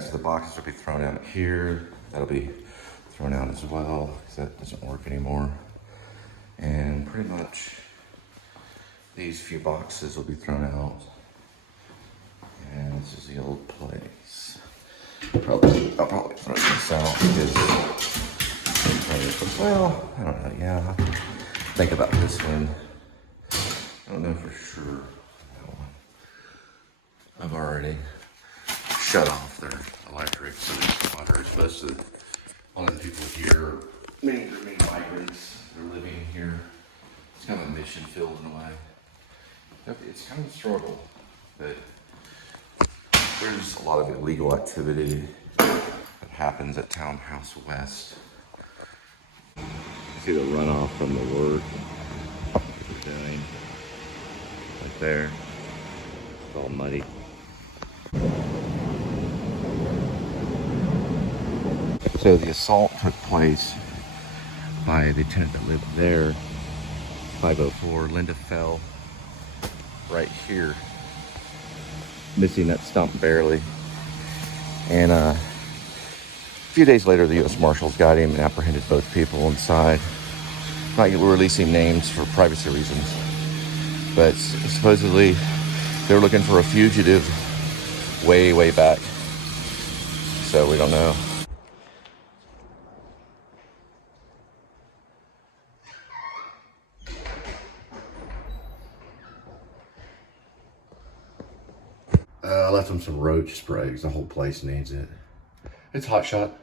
Alright, so the boxes will be thrown out here. That'll be thrown out as well, because that doesn't work anymore. And pretty much these few boxes will be thrown out. And this is the old place. I'll probably throw this out because, well, I don't know, yeah, I'll have to think about this one. I don't know for sure. I've already shut off their electric, so the water is supposed to, all the people here, many migrants, they're living here. It's kind of a mission field in a way. It's kind of a struggle, but there's a lot of illegal activity that happens at Townhouse West. You see the runoff from the work they're doing right there. It's all muddy. So the assault took place by the tenant that lived there, 504. Linda fell right here, missing that stump barely. And a few days later, the U.S. Marshals got him and apprehended both people inside. Not releasing names for privacy reasons, but supposedly they were looking for a fugitive way back. So we don't know. I left them some roach spray because the whole place needs it. It's hot shot.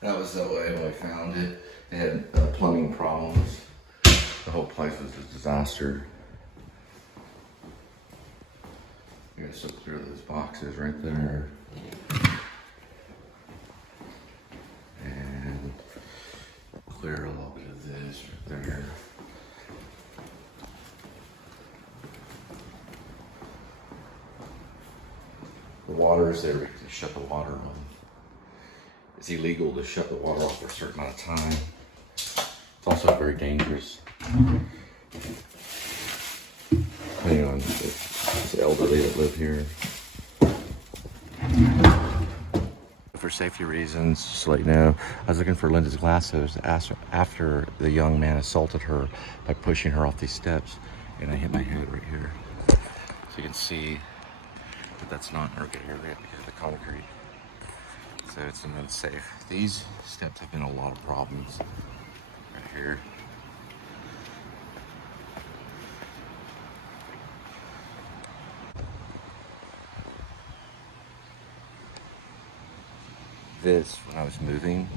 That was the way I found it. They had plumbing problems. The whole place was a disaster. You gotta still clear those boxes right there. And clear a little bit of this right there. The water is there because they shut the water on. It's illegal to shut the water off for a certain amount of time. It's also very dangerous. Depending on this elderly that live here. For safety reasons, just to let you know, I was looking for Linda's glasses after the young man assaulted her by pushing her off these steps, and I hit my head right here. So you can see but that's not an urgent area because of the concrete. So it's unsafe. These steps have been a lot of problems right here. This, when I was moving,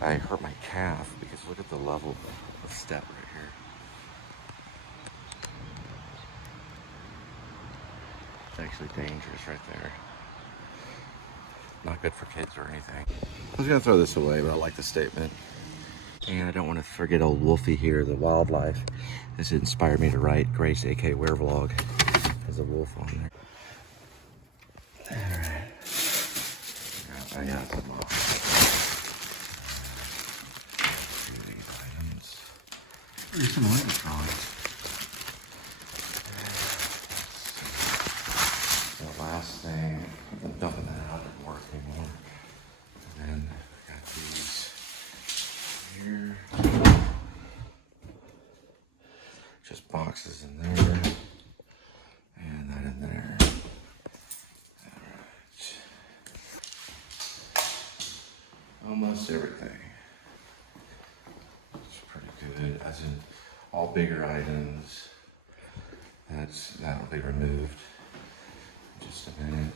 I hurt my calf because look at the level of step right here. It's actually dangerous right there. Not good for kids or anything. I was gonna throw this away, but I like the statement. And I don't want to forget old Wolfie here, the wildlife. This inspired me to write Grace, aka Werevlog, as a wolf on there. Alright. I got some more. There's some electronics. The last thing, I'm dumping that out, it doesn't work anymore. And then I got these here. Just boxes in there. And that in there. Alright. Almost everything. It's pretty good, as in all bigger items. That'll be removed in just a minute.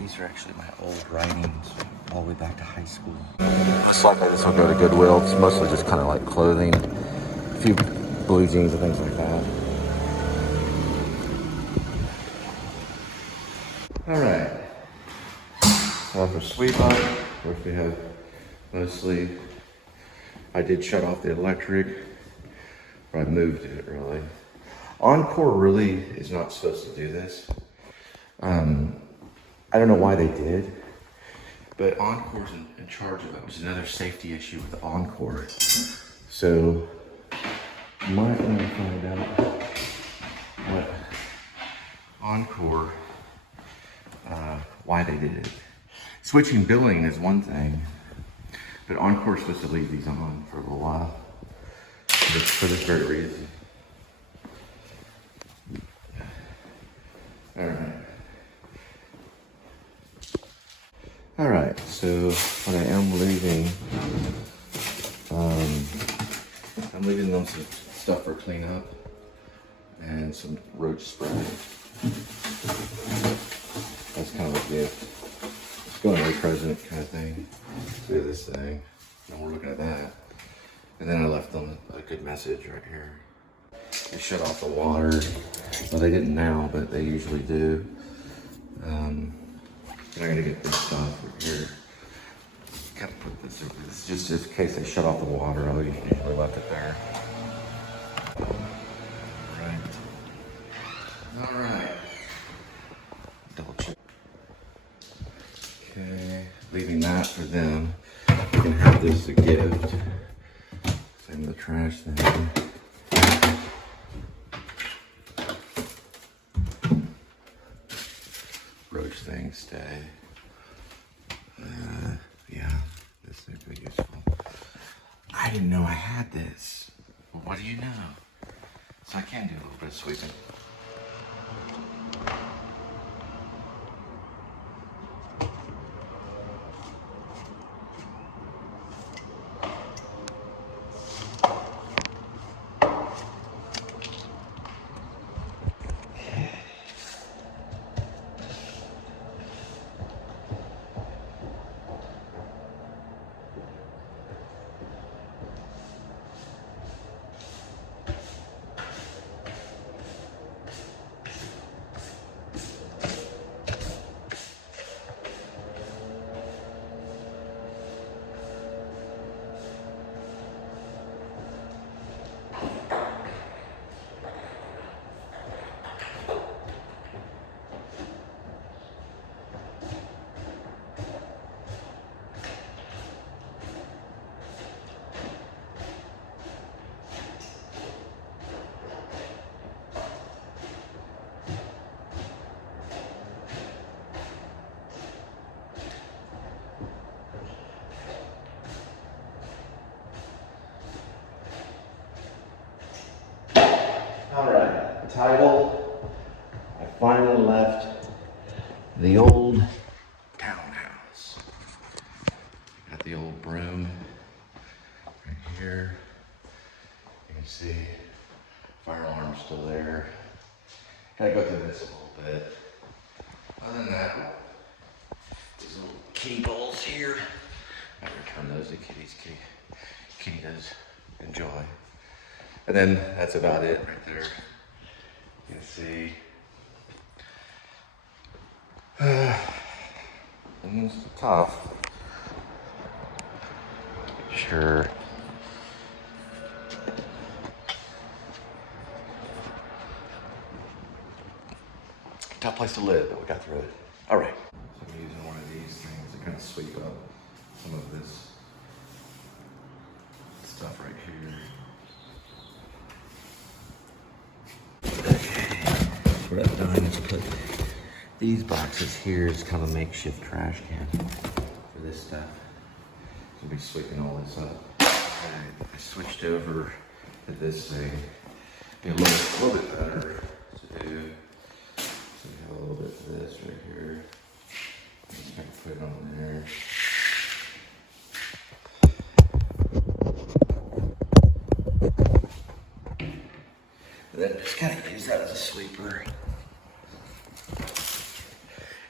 These are actually my old writings, all the way back to high school. Most likely this will go to Goodwill. It's mostly just kind of like clothing, a few blue jeans and things like that. All right. So for sweep up, of course we have mostly, I did shut off the electric, or I moved it really. Encore really is not supposed to do this. I don't know why they did, but Encore's in charge of it, which is another safety issue with Encore. So you might want to find out what Encore why they did it. Switching billing is one thing, but Encore's supposed to leave these on for a little while for this very reason. All right, so what I am leaving, I'm leaving them some stuff for cleanup and some roach spray. That's kind of a gift. It's going away present kind of thing. Look at this thing, and we're looking at that. And then I left them a good message right here. They shut off the water. Well, they didn't now, but they usually do. You're not gonna get this stuff right here. Gotta put this just in case they shut off the water. I usually left it there. All right. Double check. Okay, leaving that for them. You can have this as a gift. Same with the trash thing. Roach things stay. Yeah, this thing could be useful. I didn't know I had this. Well, what do you know? So I can do a little bit of sweeping. All right, title. I finally left the old townhouse. Got the old broom right here. You can see fire alarm's still there. Gotta go through this a little bit. Other than that, these little kitty bowls here. I return those to kitties. Kitty does enjoy. And then that's about it right there. You can see. And it's tough. Sure. Tough place to live, but we got through it. All right. So I'm using one of these things to kind of sweep up some of this stuff right here. What I've done is put these boxes here as kind of a makeshift trash can for this stuff. I'll be sweeping all this up. I switched over to this thing. Be a little bit better to do. So we have a little bit of this right here. Just kind of put it on there. And then just kind of use that as a sweeper.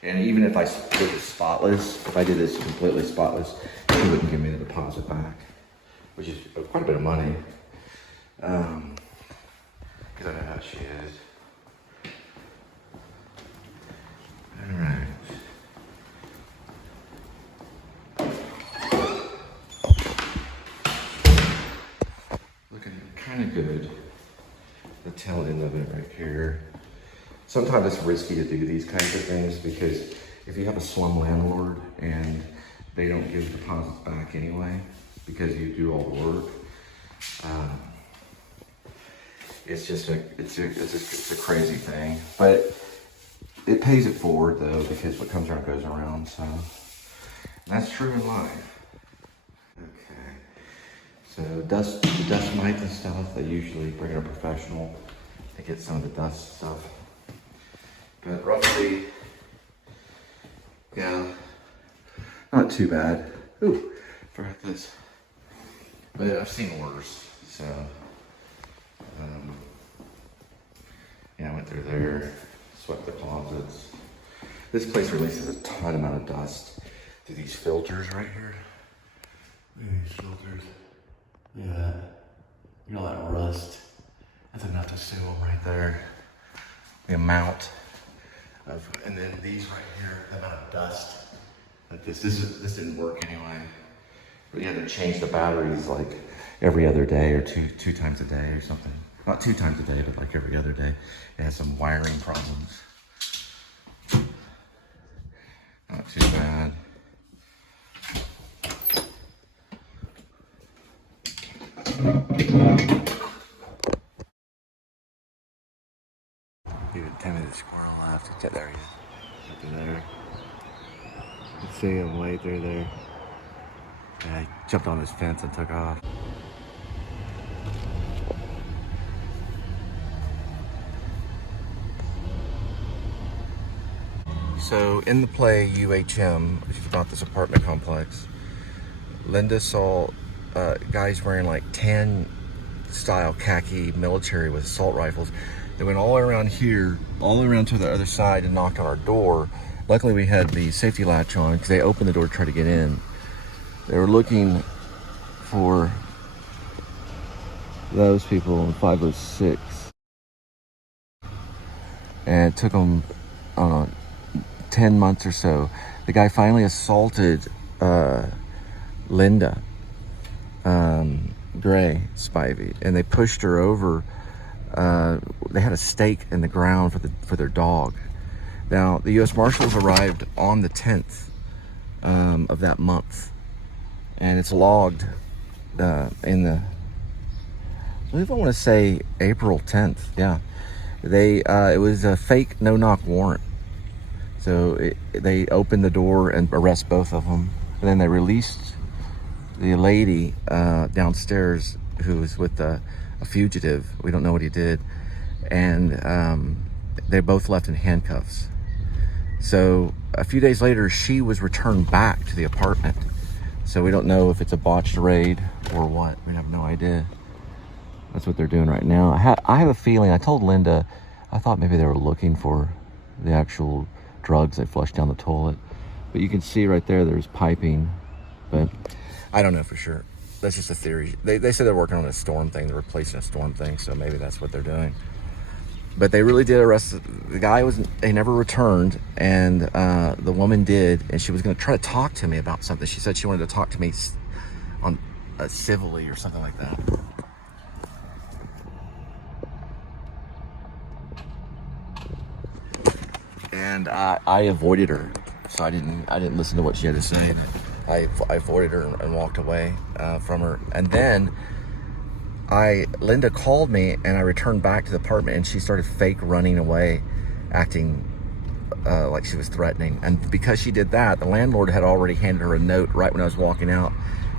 And even if I did it spotless, if I did this completely spotless, she wouldn't give me the deposit back, which is quite a bit of money. Because I know how she is. All right. Looking kind of good. The tail end of it right here. Sometimes it's risky to do these kinds of things because if you have a slum landlord and they don't give deposits back anyway because you do all the work, it's just a crazy thing. But it pays it forward though, because what comes around goes around. So that's true in life. Okay. So the dust mites and stuff, they usually bring in a professional to get some of the dust stuff. But roughly, yeah, not too bad. Ooh, forgot this. But I've seen worse, so yeah, I went through there, swept the closets. This place releases a ton amount of dust through these filters right here. Look at these filters. Look at that. You know that rust. That's enough to sue them right there. The amount of, and then these right here, the amount of dust. Like this didn't work anyway. But you had to change the batteries like every other day or two times a day or something. Not 2 times a day, but like every other day. It has some wiring problems. Not too bad. Even Timmy the squirrel left. There he is. Up there. Let's see him way through there. Yeah, he jumped on his fence and took off. So in the play UHM, which is about this apartment complex, Linda saw guys wearing like tan style khaki military with assault rifles. They went all the way around here, all the way around to the other side and knocked on our door. Luckily we had the safety latch on because they opened the door to try to get in. They were looking for those people in 506. And it took them, I don't know, 10 months or so. The guy finally assaulted Linda Gray Spivey, and they pushed her over. They had a stake in the ground for their dog. Now, the U.S. Marshals arrived on the 10th of that month, and it's logged in the, I believe I want to say April 10th. Yeah, it was a fake no-knock warrant. So they opened the door and arrest both of them. And then they released the lady downstairs who was with a fugitive. We don't know what he did. And they both left in handcuffs. So a few days later, she was returned back to the apartment. So we don't know if it's a botched raid or what. We have no idea. That's what they're doing right now. I have a feeling, I told Linda, I thought maybe they were looking for the actual drugs they flushed down the toilet, but you can see right there's piping, but I don't know for sure. That's just a theory. They said they're working on a storm thing, they're replacing a storm thing, so maybe that's what they're doing. But they really did arrest the guy. He never returned, and the woman did, and she was going to try to talk to me about something. She said she wanted to talk to me on civilly or something like that. And I avoided her, so I didn't listen to what she had to say. I avoided her and walked away from her. And then Linda called me, and I returned back to the apartment, and she started fake running away, acting like she was threatening. And because she did that, the landlord had already handed her a note right when I was walking out,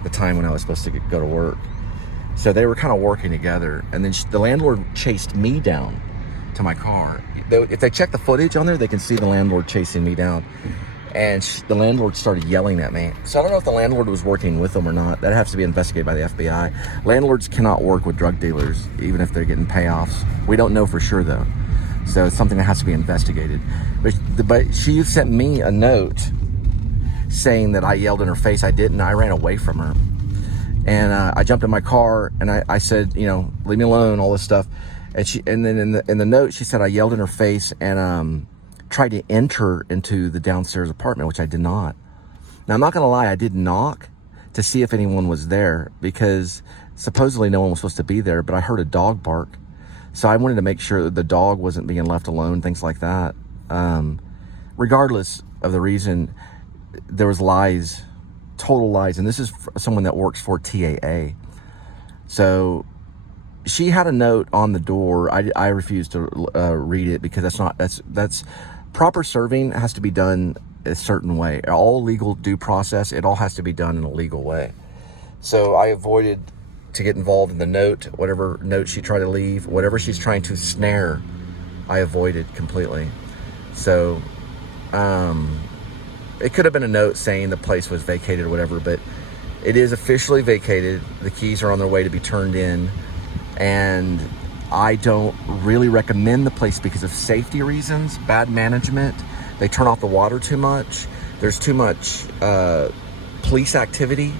the time when I was supposed to go to work. So they were kind of working together. And then the landlord chased me down to my car. If they check the footage on there, they can see the landlord chasing me down. And the landlord started yelling at me. So I don't know if the landlord was working with them or not. That has to be investigated by the FBI. Landlords cannot work with drug dealers, even if they're getting payoffs. We don't know for sure, though. So it's something that has to be investigated. But she sent me a note saying that I yelled in her face. I didn't. I ran away from her. And I jumped in my car, and I said, leave me alone, all this stuff. And then in the note, she said I yelled in her face and tried to enter into the downstairs apartment, which I did not. Now, I'm not going to lie, I did knock to see if anyone was there, because supposedly no one was supposed to be there, but I heard a dog bark. So I wanted to make sure that the dog wasn't being left alone, things like that. Regardless of the reason, there was lies, total lies. And this is someone that works for TAA. So she had a note on the door. I refused to read it, because that's proper serving has to be done a certain way. All legal due process, it all has to be done in a legal way. So I avoided to get involved in the note, whatever note she tried to leave, whatever she's trying to snare, I avoided completely. So it could have been a note saying the place was vacated or whatever, but it is officially vacated. The keys are on their way to be turned in, and I don't really recommend the place because of safety reasons, bad management. They turn off the water too much. There's too much police activity.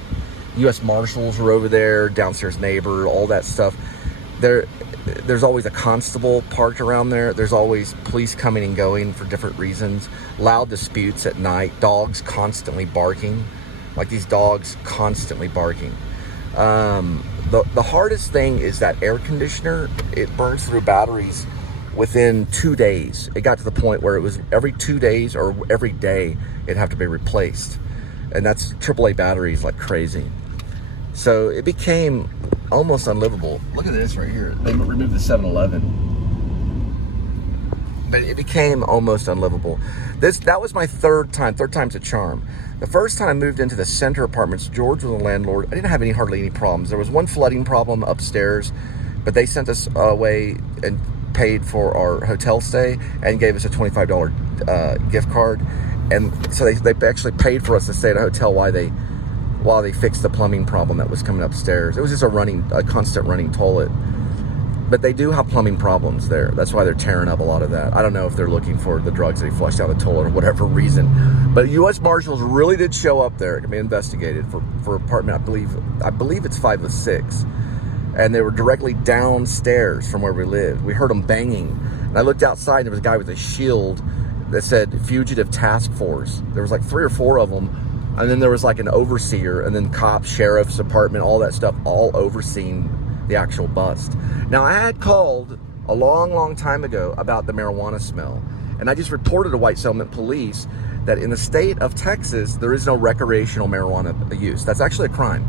U.S. Marshals are over there, downstairs neighbor, all that stuff. There's always a constable parked around there. There's always police coming and going for different reasons. Loud disputes at night. Dogs constantly barking. Like these dogs constantly barking. The hardest thing is that air conditioner. It burns through batteries within 2 days. It got to the point where it was every 2 days or every day it'd have to be replaced. And that's AAA batteries like crazy. So it became almost unlivable. Look at this right here. They removed the 7-Eleven. But it became almost unlivable. That was my third time's a charm. The first time I moved into the center apartments, George was the landlord. I didn't have hardly any problems. There was one flooding problem upstairs, but they sent us away and paid for our hotel stay and gave us a $25 gift card. And so they actually paid for us to stay at a hotel while they fixed the plumbing problem that was coming upstairs. It was just a constant running toilet. But they do have plumbing problems there. That's why they're tearing up a lot of that. I don't know if they're looking for the drugs that he flushed down the toilet or whatever reason. But U.S. Marshals really did show up there to be investigated for apartment, I believe it's 506. And they were directly downstairs from where we lived. We heard them banging. And I looked outside and there was a guy with a shield that said Fugitive Task Force. There was like 3 or 4 of them. And then there was like an overseer, and then cops, sheriff's department, all that stuff, all overseeing the actual bust. Now, I had called a long time ago about the marijuana smell, and I just reported to White Settlement Police that in the state of Texas, there is no recreational marijuana use. That's actually a crime.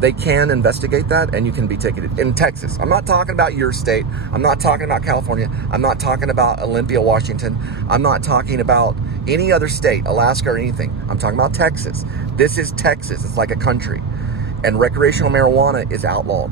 They can investigate that, and you can be ticketed in Texas. I'm not talking about your state. I'm not talking about California. I'm not talking about Olympia, Washington. I'm not talking about any other state, Alaska or anything. I'm talking about Texas. This is Texas. It's like a country. And recreational marijuana is outlawed.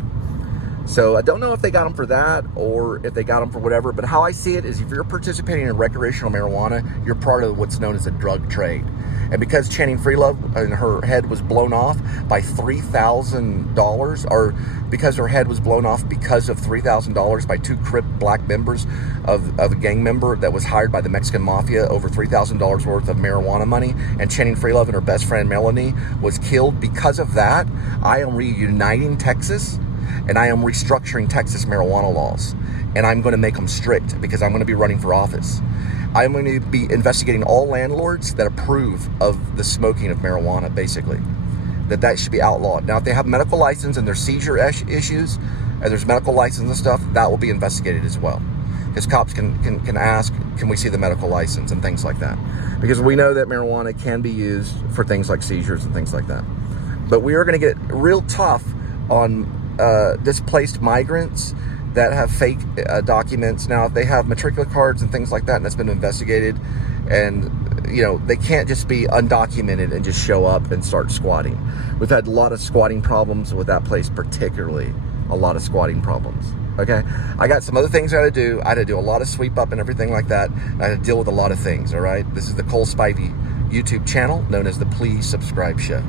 So I don't know if they got them for that or if they got them for whatever, but how I see it is if you're participating in recreational marijuana, you're part of what's known as a drug trade. And because Channing Freelove and her head was blown off by $3,000, or because her head was blown off because of $3,000 by 2 Crip black members of a gang member that was hired by the Mexican Mafia, over $3,000 worth of marijuana money, and Channing Freelove and her best friend Melanie was killed because of that, I am reuniting Texas. And I am restructuring Texas marijuana laws. And I'm going to make them strict because I'm going to be running for office. I'm going to be investigating all landlords that approve of the smoking of marijuana, basically. That should be outlawed. Now, if they have medical license and there's seizure issues, and there's medical license and stuff, that will be investigated as well. Because cops can ask, can we see the medical license and things like that. Because we know that marijuana can be used for things like seizures and things like that. But we are going to get real tough on displaced migrants that have fake documents. Now, if they have matricular cards and things like that, and that's been investigated, and they can't just be undocumented and just show up and start squatting. We've had a lot of squatting problems with that place, particularly a lot of squatting problems. Okay, I got some other things I had to do. I had to do a lot of sweep up and everything like that. I had to deal with a lot of things. All right, this is the Cole Spivey YouTube channel known as the Please Subscribe Show.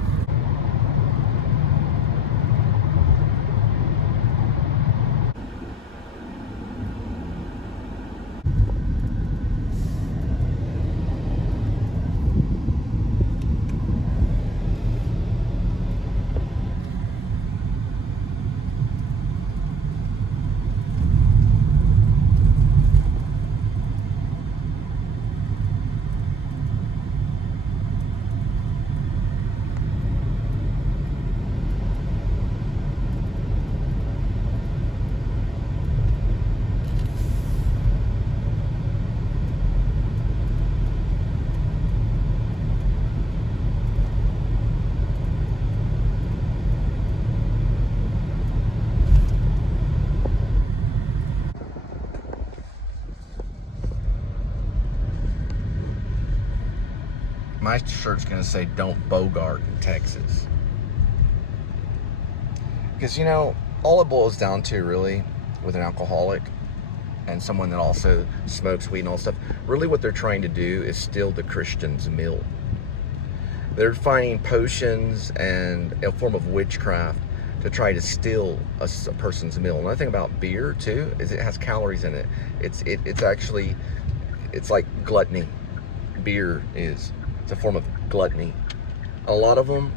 My shirt's gonna say "Don't Bogart in Texas," because you know all it boils down to really with an alcoholic and someone that also smokes weed and all stuff. Really, what they're trying to do is steal the Christian's meal. They're finding potions and a form of witchcraft to try to steal a person's meal. Another thing about beer too is it has calories in it. It's actually, it's like gluttony. Beer is. It's a form of gluttony. A lot of them,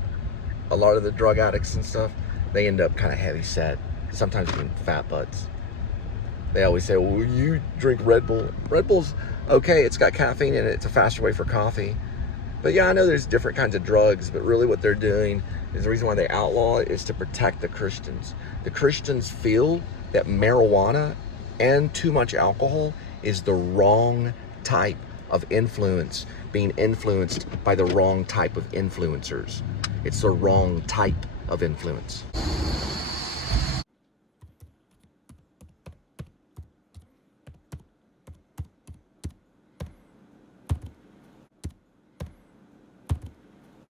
a lot of the drug addicts and stuff, they end up kind of heavy set. Sometimes even fat butts. They always say, well, you drink Red Bull. Red Bull's okay, it's got caffeine in it, it's a faster way for coffee. But yeah, I know there's different kinds of drugs, but really what they're doing is the reason why they outlaw it is to protect the Christians. The Christians feel that marijuana and too much alcohol is the wrong type of influence, being influenced by the wrong type of influencers. It's the wrong type of influence.